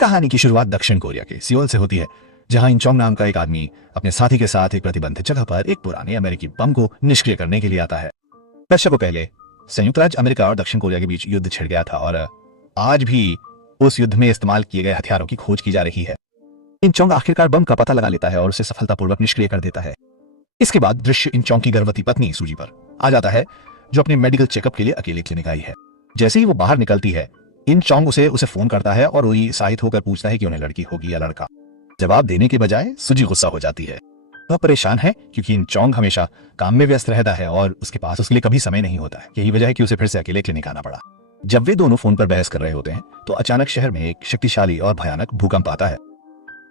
कहानी की शुरुआत दक्षिण कोरिया के सियोल से होती है, जहां इंचोंग नाम का एक आदमी अपने साथी के साथ एक प्रतिबंधित जगह पर एक पुराने अमेरिकी बम को निष्क्रिय करने के लिए आता है। दशकों पहले संयुक्त राज्य अमेरिका और दक्षिण कोरिया के बीच युद्ध छिड़ गया था और आज भी उस युद्ध में इस्तेमाल किए गए हथियारों की खोज की जा रही है। इंचोंग आखिरकार बम का पता लगा लेता है और उसे सफलतापूर्वक निष्क्रिय कर देता है। इसके बाद दृश्य इंचोंग की गर्भवती पत्नी सूजी पर आ जाता है, जो अपने मेडिकल चेकअप के लिए अकेले क्लिनिक आई है। जैसे ही वो बाहर निकलती है, इंचोंग उसे फोन करता है और वही उत्साहित होकर पूछता है कि उन्हें लड़की होगी या लड़का। जवाब देने के बजाय सूजी गुस्सा हो जाती है। वह परेशान है क्योंकि इंचोंग हमेशा काम में व्यस्त रहता है और उसके पास उसके लिए कभी समय नहीं होता है। यही वजह है कि उसे फिर से अकेले क्लिनिक आना पड़ा। जब वे दोनों फोन पर बहस कर रहे होते हैं तो अचानक शहर में एक शक्तिशाली और भयानक भूकंप आता है।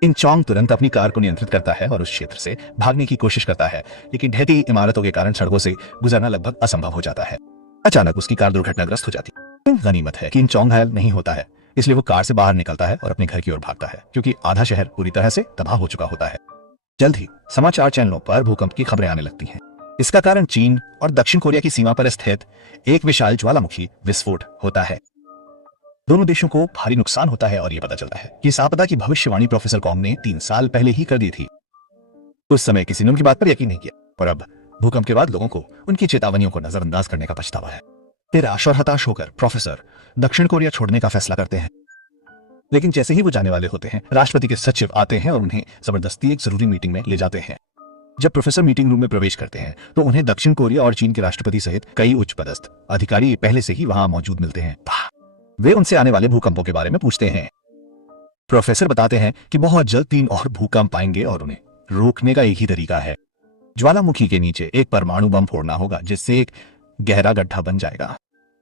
इंचोंग तुरंत अपनी कार को नियंत्रित करता है और उस क्षेत्र से भागने की कोशिश करता है, लेकिन ढहती इमारतों के कारण सड़कों से गुजरना लगभग असंभव हो जाता है। अचानक उसकी कार दुर्घटनाग्रस्त हो जाती है। गनीमत है कि इंचोंग घायल नहीं होता है, इसलिए वो कार से बाहर निकलता है और अपने घर की ओर भागता है, क्योंकि आधा शहर पूरी तरह से तबाह हो चुका होता है। जल्द ही समाचार चैनलों पर भूकंप की खबरें आने लगती हैं। इसका कारण चीन और दक्षिण कोरिया की सीमा पर स्थित एक विशाल ज्वालामुखी विस्फोट होता है। दोनों देशों को भारी नुकसान होता है और यह पता चलता है कि इस आपदा की भविष्यवाणी प्रोफेसर कॉन्ग ने 3 साल पहले ही कर दी थी। उस समय किसी ने उनकी बात पर यकीन नहीं किया और अब भूकंप के बाद लोगों को उनकी चेतावनियों को नजरअंदाज करने का पछतावा है। निराश और हताश होकर प्रोफेसर दक्षिण कोरिया छोड़ने का फैसला करते हैं। लेकिन जैसे ही वो जाने वाले होते हैं, राष्ट्रपति के सचिव आते हैं और उन्हें जबरदस्ती एक जरूरी मीटिंग में ले जाते हैं। जब प्रोफेसर मीटिंग रूम में प्रवेश करते हैं तो उन्हें दक्षिण कोरिया और चीन के राष्ट्रपति सहित कई उच्च पदस्थ अधिकारी पहले से ही वहां मौजूद मिलते हैं। वे उनसे आने वाले भूकंपों के बारे में पूछते हैं। प्रोफेसर बताते हैं कि बहुत जल्द 3 और भूकंप आएंगे और उन्हें रोकने का एक ही तरीका है, ज्वालामुखी के नीचे एक परमाणु बम फोड़ना होगा, जिससे एक गहरा गड्ढा बन जाएगा।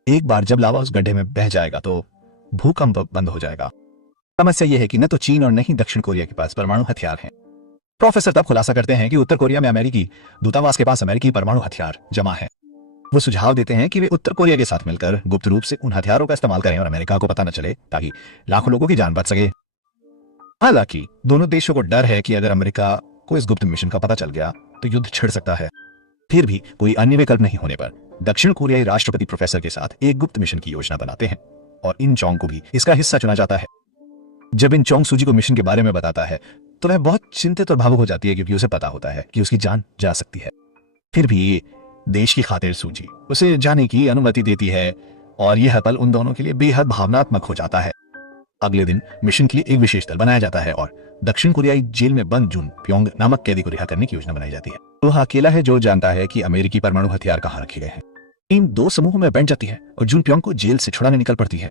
एक बार जब लावा उस गड्ढे में बह जाएगा तो भूकंप बंद हो जाएगा। समस्या यह है कि न तो चीन और न ही दक्षिण कोरिया के पास परमाणु हथियार हैं। प्रोफेसर तब खुलासा करते हैं कि उत्तर कोरिया में अमेरिकी दूतावास के पास अमेरिकी परमाणु हथियार जमा है। वो सुझाव देते हैं कि वे उत्तर कोरिया के साथ मिलकर गुप्त रूप से उन हथियारों का इस्तेमाल करें और अमेरिका को पता न चले, ताकि लाखों लोगों की जान बच सके। हालांकि दोनों देशों को डर है कि अगर अमेरिका को इस गुप्त मिशन का पता चल गया तो युद्ध छिड़ सकता है। फिर भी कोई अन्य विकल्प नहीं होने पर दक्षिण कोरियाई राष्ट्रपति प्रोफेसर के साथ एक गुप्त मिशन की योजना बनाते हैं और इंचोंग को भी इसका हिस्सा चुना जाता है। जब इंचोंग सूजी को मिशन के बारे में बताता है तो वह बहुत चिंतित और भावुक हो जाती है, क्योंकि उसे पता होता है कि उसकी जान जा सकती है। फिर भी देश की खातिर सूजी उसे जाने की अनुमति देती है और यह पल उन दोनों के लिए बेहद भावनात्मक हो जाता है। अगले दिन मिशन के लिए एक विशेष दल बनाया जाता है और दक्षिण कोरियाई जेल में बंद जून प्योंग नामक कैदी को रिहा करने की योजना बनाई जाती है। वह अकेला है जो जानता है कि अमेरिकी परमाणु हथियार कहां रखे गए हैं। टीम 2 समूहों में बंट जाती है और जून प्योंग को जेल से छुड़ाने निकल पड़ती है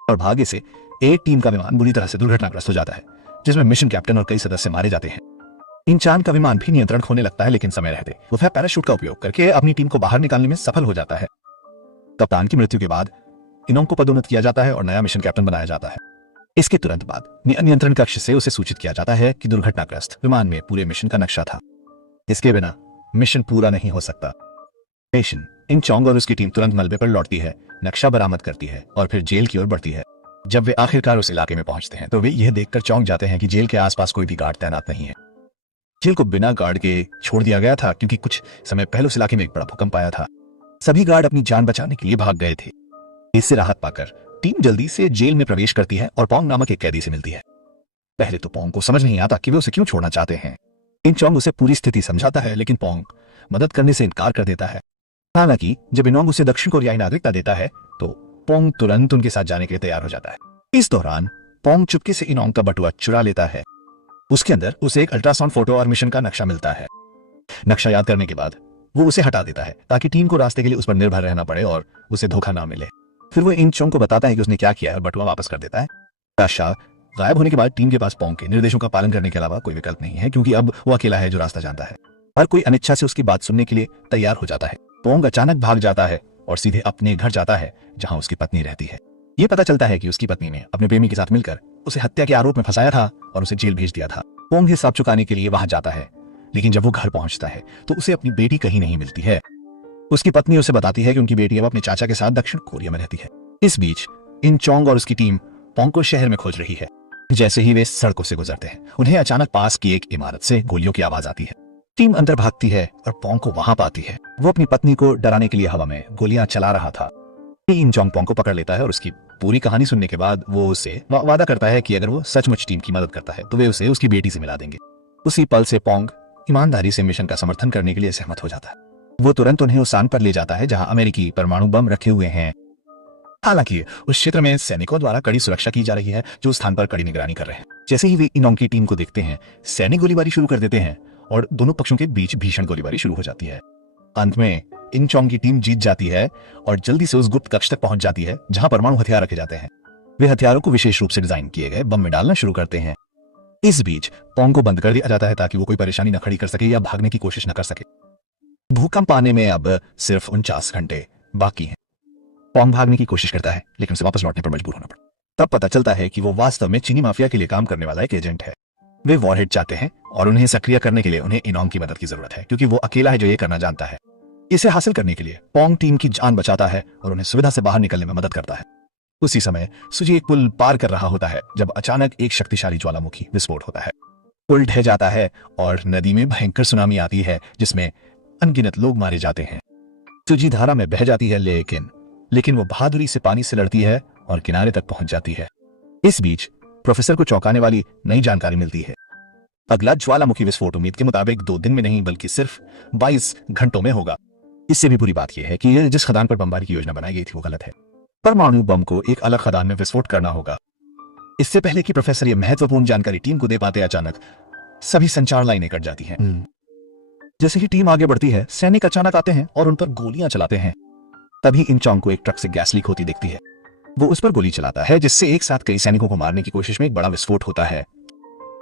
और भाग्य से एक टीम का विमान बुरी तरह से दुर्घटनाग्रस्त हो जाता है, जिसमें मिशन कैप्टन और कई सदस्य मारे जाते हैं। इंचान का विमान भी नियंत्रण खोने लगता है, लेकिन समय रहते वह पैराशूट का उपयोग करके अपनी टीम को बाहर निकालने में सफल हो जाता है। कप्तान की मृत्यु के बाद इनोंग को पदोन्नत किया जाता है और नया मिशन कैप्टन बनाया जाता है। इसके तुरंत बाद नियंत्रण कक्ष से उसे सूचित किया जाता है कि दुर्घटनाग्रस्त विमान में पूरे मिशन का नक्शा था। इसके बिना मिशन पूरा नहीं हो सकता। इंचोंग और उसकी टीम तुरंत मलबे पर लौटती है, नक्शा बरामद करती है और फिर जेल की ओर बढ़ती है। जब वे आखिरकार उस इलाके में पहुंचते हैं तो वे यह देखकर चौंक जाते हैं कि जेल के आसपास कोई भी गार्ड तैनात नहीं है। जेल को बिना गार्ड के छोड़ दिया गया था, क्योंकि कुछ समय पहले उस इलाके में एक बड़ा भूकंप आया था। सभी गार्ड अपनी जान बचाने के लिए भाग गए थे। इससे राहत पाकर टीम जल्दी से जेल में प्रवेश करती है और पोंग नामक एक कैदी से मिलती है। पहले तो पोंग को समझ नहीं आता कि वे उसे क्यों छोड़ना चाहते हैं। इंचोंग उसे पूरी स्थिति समझाता है, लेकिन पोंग मदद करने से इनकार कर देता है। हालांकि जब इनोंग उसे दक्षिण कोरियाई नागरिकता देता है तो पोंग तुरंत उनके साथ जाने के लिए तैयार हो जाता है। इस दौरान पोंग चुपके से इनोंग का बटुआ चुरा लेता है। उसके अंदर उसे एक अल्ट्रासाउंड फोटो और मिशन का नक्शा मिलता है। नक्शा याद करने के बाद वो उसे हटा देता है, ताकि टीम को रास्ते के लिए उस पर निर्भर रहना पड़े और उसे धोखा ना मिले। फिर वो इंचोंग को बताता है कि उसने क्या किया है और बटुआ वापस कर देता है। नक्शा गायब होने के बाद टीम के पास पोंग के निर्देशों का पालन करने के अलावा कोई विकल्प नहीं है, क्योंकि अब वो अकेला है जो रास्ता जानता है। हर कोई अनिच्छा से उसकी बात सुनने के लिए तैयार हो जाता है। पोंग अचानक भाग जाता है और सीधे अपने घर जाता है, जहां उसकी पत्नी रहती है। ये पता चलता है कि उसकी पत्नी ने अपने प्रेमी के साथ मिलकर उसे हत्या के आरोप में फंसाया था और उसे जेल भेज दिया था। पोंग हिसाब चुकाने के लिए वहां जाता है, लेकिन जब वो घर पहुंचता है तो उसे अपनी बेटी कहीं नहीं मिलती है। उसकी पत्नी उसे बताती है कि उनकी बेटी अब अपने चाचा के साथ दक्षिण कोरिया में रहती है। इस बीच इंचोंग और उसकी टीम पोंग को शहर में खोज रही है। जैसे ही वे सड़कों से गुजरते हैं, उन्हें अचानक पास की एक इमारत से गोलियों की आवाज आती है। टीम अंदर भागती है और पोंग को वहां पाती है। वो अपनी पत्नी को डराने के लिए हवा में गोलियां चला रहा था। इंचोंग पोंग को पकड़ लेता है और उसकी पूरी कहानी सुनने के बाद वो उससे वादा करता है कि अगर वो सचमुच टीम की मदद करता है तो वे उसे उसकी बेटी से मिला देंगे। उसी पल से पोंग ईमानदारी से मिशन का समर्थन करने के लिए सहमत हो जाता है। वो तुरंत उन्हें उस स्थान पर ले जाता है जहां अमेरिकी परमाणु बम रखे हुए हैं। हालांकि उस क्षेत्र में सैनिकों द्वारा कड़ी सुरक्षा की जा रही है जो स्थान पर कड़ी निगरानी कर रहे हैं। जैसे ही वे इनोंग की टीम को देखते हैं, सैनिक गोलीबारी शुरू कर देते हैं और दोनों पक्षों के बीच भीषण गोलीबारी शुरू हो जाती है। अंत में इनचोंग की टीम जीत जाती है और जल्दी से उस गुप्त कक्ष तक पहुंच जाती है जहां परमाणु हथियार रखे जाते हैं। वे हथियारों को विशेष रूप से डिजाइन किए गए बम में डालना शुरू करते हैं। इस बीच पोंग को बंद कर दिया जाता है ताकि वो कोई परेशानी न खड़ी कर सके या भागने की कोशिश न कर सके। भूकंप आने में अब सिर्फ 49 घंटे बाकी हैं। पोंग भागने की कोशिश करता है लेकिन उसे वापस लौटने पर मजबूर होना पड़ता। तब पता चलता है कि वो वास्तव में चीनी माफिया के लिए काम करने वाला एक एजेंट है। वे वॉरहेड चाहते हैं और उन्हें सक्रिय करने के लिए उन्हें इनोंग की मदद की जरूरत है क्योंकि वो अकेला है जो ये करना जानता है। इसे हासिल करने के लिए पोंग टीम की जान बचाता है और उन्हें सुविधा से बाहर निकलने में मदद करता है। उसी समय सुजी एक पुल पार कर रहा होता है जब अचानक एक शक्तिशाली ज्वालामुखी विस्फोट होता है। पुल ढह जाता है और नदी में भयंकर सुनामी आती है जिसमें अनगिनत लोग मारे जाते हैं। सुजी धारा में बह जाती है लेकिन वो बहादुरी से पानी से लड़ती है और किनारे तक पहुंच जाती है। इस बीच प्रोफेसर को चौंकाने वाली नई जानकारी मिलती है। अगला ज्वालामुखी विस्फोट उम्मीद के मुताबिक 2 दिन में नहीं बल्कि सिर्फ 22 घंटों में होगा। इससे भी बुरी बात यह है कि जिस खदान पर बमबारी की योजना बनाई गई थी वो गलत है। परमाणु बम को एक अलग खदान में विस्फोट करना होगा। इससे पहले कि प्रोफेसर ये महत्वपूर्ण जानकारी टीम को दे पाते, अचानक सभी संचार लाइनें कट जाती हैं। जैसे ही टीम आगे बढ़ती है, सैनिक अचानक आते हैं और उन पर गोलियां चलाते हैं। तभी इनचोंग को एक ट्रक से गैस लीक होती दिखती है। वो उस पर गोली चलाता है जिससे एक साथ कई सैनिकों को मारने की कोशिश में एक बड़ा विस्फोट होता है।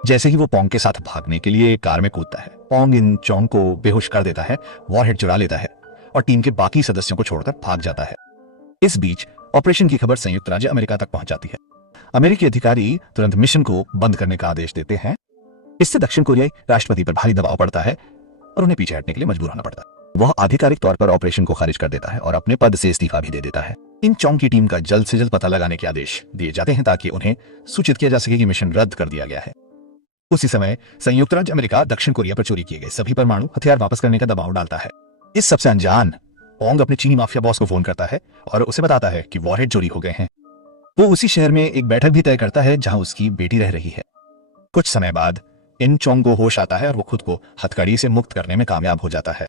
जैसे ही वो पोंग के साथ भागने के लिए कार में कूदता है, पोंग इनचोंग को बेहोश कर देता है, वॉरहेड चुरा लेता है और टीम के बाकी सदस्यों को छोड़कर भाग जाता है। इस बीच ऑपरेशन की खबर संयुक्त राज्य अमेरिका तक पहुंच जाती है। अमेरिकी अधिकारी तुरंत मिशन को बंद करने का आदेश देते हैं। इससे दक्षिण कोरियाई राष्ट्रपति पर भारी दबाव पड़ता है और उन्हें पीछे हटने के लिए मजबूर होना पड़ता है। वह आधिकारिक तौर पर ऑपरेशन को खारिज कर देता है और अपने पद से इस्तीफा भी दे देता है। इनचोंग की टीम का जल्द से जल्द पता लगाने के आदेश दिए जाते हैं ताकि उन्हें सूचित किया जा सके कि मिशन रद्द कर दिया गया है। उसी समय संयुक्त राज्य अमेरिका दक्षिण कोरिया पर चोरी किए गए सभी परमाणु हथियार वापस करने का दबाव डालता है। इस सबसे अनजान पोंग अपने चीनी माफिया बॉस को फोन करता है और उसे बताता है कि वॉरहेड चोरी हो गए हैं। वो उसी शहर में एक बैठक भी तय करता है जहां उसकी बेटी रह रही है। कुछ समय बाद इनचोंग को होश आता है और वो खुद को हथकड़ी से मुक्त करने में कामयाब हो जाता है।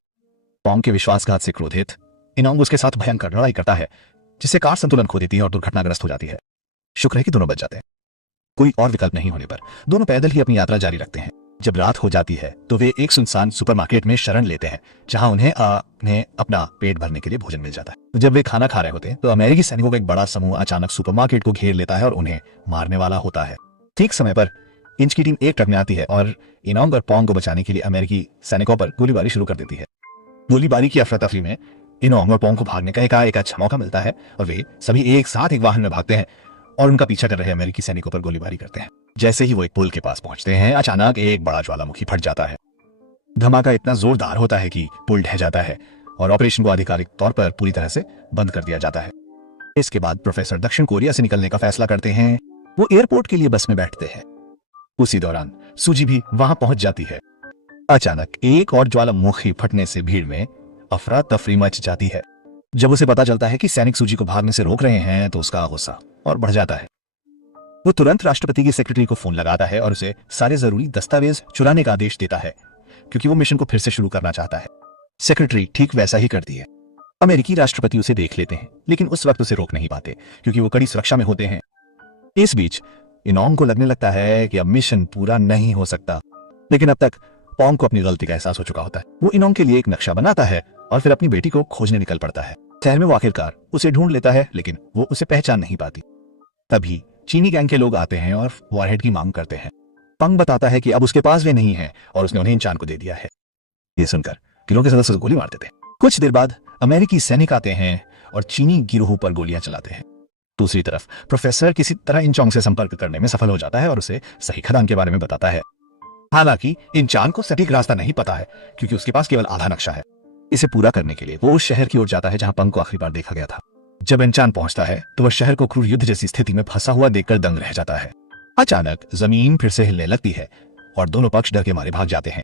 पोंग के विश्वासघात से क्रोधित इनोंग उसके साथ भयंकर लड़ाई करता है जिससे कार संतुलन खो देती है और दुर्घटनाग्रस्त हो जाती है। शुक्र है कि दोनों बच जाते हैं। कोई और विकल्प नहीं होने पर दोनों पैदल ही अपनी यात्रा जारी रखते हैं। जब रात हो जाती है तो वे एक सुनसान सुपरमार्केट में शरण लेते हैं जहां उन्हें अपना पेट भरने के लिए भोजन मिल जाता है। जब वे खाना खा रहे होते हैं तो अमेरिकी सैनिकों का एक बड़ा समूह अचानक सुपरमार्केट को घेर लेता है और उन्हें मारने वाला होता है। ठीक समय पर इंच की टीम एक ट्रक में आती है और इनोंग और पोंग को बचाने के लिए अमेरिकी सैनिकों पर गोलीबारी शुरू कर देती है। गोलीबारी की अफरा तफरी में इनोंग और पोंग को भागने का एक अच्छा मौका मिलता है और वे सभी एक साथ एक वाहन में भागते हैं और उनका पीछा कर रहे अमेरिकी सैनिकों पर गोलीबारी करते हैं। जैसे ही वो एक पुल के पास पहुंचते हैं, अचानक एक बड़ा ज्वालामुखी फट जाता है। धमाका इतना जोरदार होता है कि पुल ढह जाता है और ऑपरेशन को आधिकारिक तौर पर पूरी तरह से बंद कर दिया जाता है। इसके बाद प्रोफेसर दक्षिण कोरिया से निकलने का फैसला करते हैं। वो एयरपोर्ट के लिए बस में बैठते हैं। उसी दौरान सूजी भी वहां पहुंच जाती है। अचानक एक और ज्वालामुखी फटने से भीड़ में अफरा तफरी मच जाती है। जब उसे पता चलता है कि सैनिक सूजी को भागने से रोक रहे हैं तो उसका गुस्सा और बढ़ जाता है। वो तुरंत राष्ट्रपति की सेक्रेटरी को फोन लगाता है और उसे सारे जरूरी दस्तावेज चुराने का आदेश देता है क्योंकि वो मिशन को फिर से शुरू करना चाहता है। सेक्रेटरी ठीक वैसा ही करती है। अमेरिकी राष्ट्रपति उसे देख लेते हैं लेकिन उस वक्त उसे रोक नहीं पाते क्योंकि वो कड़ी सुरक्षा में होते हैं। इस बीच इनोंग को लगने लगता है कि अब मिशन पूरा नहीं हो सकता, लेकिन अब तक पोंग को अपनी गलती का एहसास हो चुका होता है। वो इनोंग के लिए एक नक्शा बनाता है और फिर अपनी बेटी को खोजने निकल पड़ता है। शहर में वो आखिरकार उसे ढूंढ लेता है लेकिन वो उसे पहचान नहीं पाती। तभी चीनी गैंग के लोग आते हैं और वॉरहेड की मांग करते हैं। पोंग बताता है कि अब उसके पास वे नहीं है और उसने उन्हें इंचान को दे दिया है। ये सुनकर गिरोह के सदस्य गोली मार देते हैं। कुछ देर बाद अमेरिकी सैनिक आते हैं और चीनी गिरोह पर गोलियां चलाते हैं। दूसरी तरफ प्रोफेसर किसी तरह इंचोंग से संपर्क करने में सफल हो जाता है और उसे सही खदान के बारे में बताता है। हालांकि इंचान को सटीक रास्ता नहीं पता है क्योंकि उसके पास केवल आधा नक्शा है। इसे पूरा करने के लिए वो उस शहर की ओर जाता है जहां पोंग को आखिरी बार देखा गया था। जब इंचान पहुंचता है तो वह शहर को क्रूर युद्ध जैसी स्थिति में फंसा हुआ देखकर दंग रह जाता है। अचानक जमीन फिर से हिलने लगती है और दोनों पक्ष डर के मारे भाग जाते हैं।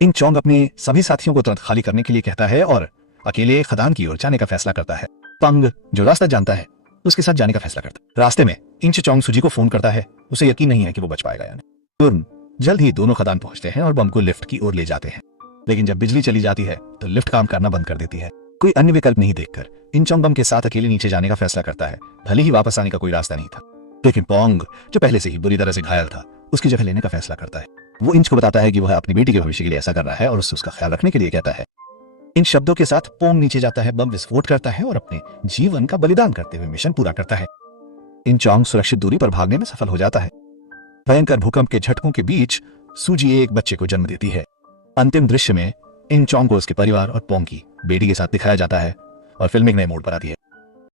इंचोंग अपने सभी साथियों को तुरंत खाली करने के लिए कहता है और अकेले खदान की ओर जाने का फैसला करता है। पोंग जो रास्ता जानता है उसके साथ जाने का फैसला करता है। रास्ते में इंच चोंग सुजी को फोन करता है। उसे यकीन नहीं है कि वो बच पाएगा या नहीं। तुरंत जल्द ही दोनों खदान पहुंचते हैं और बम को लिफ्ट की ओर ले जाते हैं, लेकिन जब बिजली चली जाती है तो लिफ्ट काम करना बंद कर देती है। कोई अन्य विकल्प नहीं देखकर इंचोंग बम के साथ अकेले नीचे जाने का फैसला करता है। भले ही वापस आने का कोई रास्ता नहीं था, लेकिन पोंग जो पहले से ही बुरी तरह से घायल था उसकी जगह लेने का फैसला करता है। वो इंच को बताता है कि वह अपनी बेटी के भविष्य के लिए ऐसा कर रहा है और उससे उसका ख्याल रखने के लिए कहता है। इन शब्दों के साथ पोंग नीचे जाता है, बम विस्फोट करता है और अपने जीवन का बलिदान करते हुए मिशन पूरा करता है। इंचोंग सुरक्षित दूरी पर भागने में सफल हो जाता है। भयंकर भूकंप के झटकों के बीच सूजी एक बच्चे को जन्म देती है। अंतिम दृश्य में इंचोंग को उसके परिवार और पोंग की बेटी के साथ दिखाया जाता है और फिल्म एक नए मोड़ पर आती है।